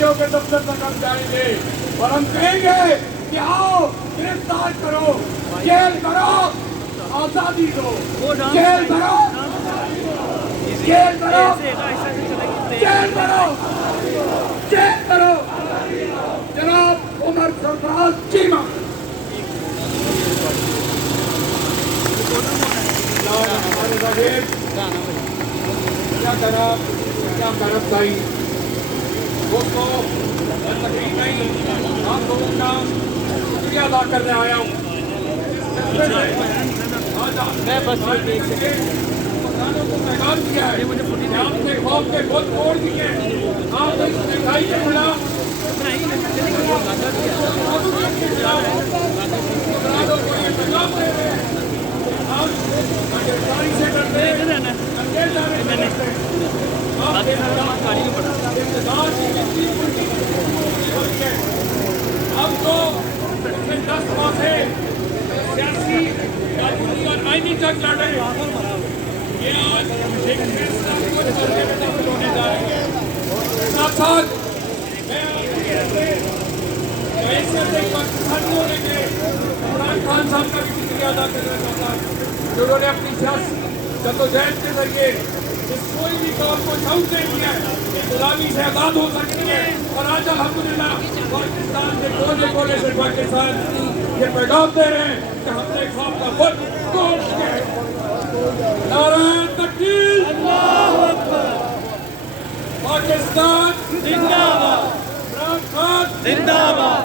डीजीपीओ के दफ्तर तक हम जाएंगे और हम कहेंगे कि आओ गिरफ्तार करो, जेल करो, आजादी दो, जेल करो, जेल करो, जेल करो, जेल करो। जनाब उमर सरफराज चीमा। क्या करा, क्या गिरफ्तारी दोस्तों, तकरीर नहीं, आप लोगों का शुक्रिया अदा करने आया हूँ। मैं बस किसानों को पैगाम दिया है, आपने खौफ के बहुत तोड़ दिए, आपने महंगाई के खिलाफ किसानों को ये पैगाम दे रहे हैं, आप गिरफ्तारी से डरते हैं, अंग्रेज जाने से डरते हैं। अब तो 10 माह से सियासी, कानूनी और आईनी जंग लड़ रहे हैं। ये आज एक फैसला कुछ करने में दाखिल होने जा रहे हैं। साथ साथ मैं पाकिस्तानी होने के इमरान खान साहब का भी शुक्रिया अदा करना चाहता हूँ, जिन्होंने अपनी सियासी जद्दोजहद के जरिए कोई भी कौम को शौक नहीं दिया है, गुलामी से आजाद हो सकती है। और आज अल्हम्दुलिल्लाह पाकिस्तान के कोने कोने से पाकिस्तान ये पैगाम दे रहे हैं कि हमने खौफ का खुद तोड़ दिया है। नारे तकबीर, अल्लाहू अकबर, पाकिस्तान जिंदाबाद, इमरान खान जिंदाबाद।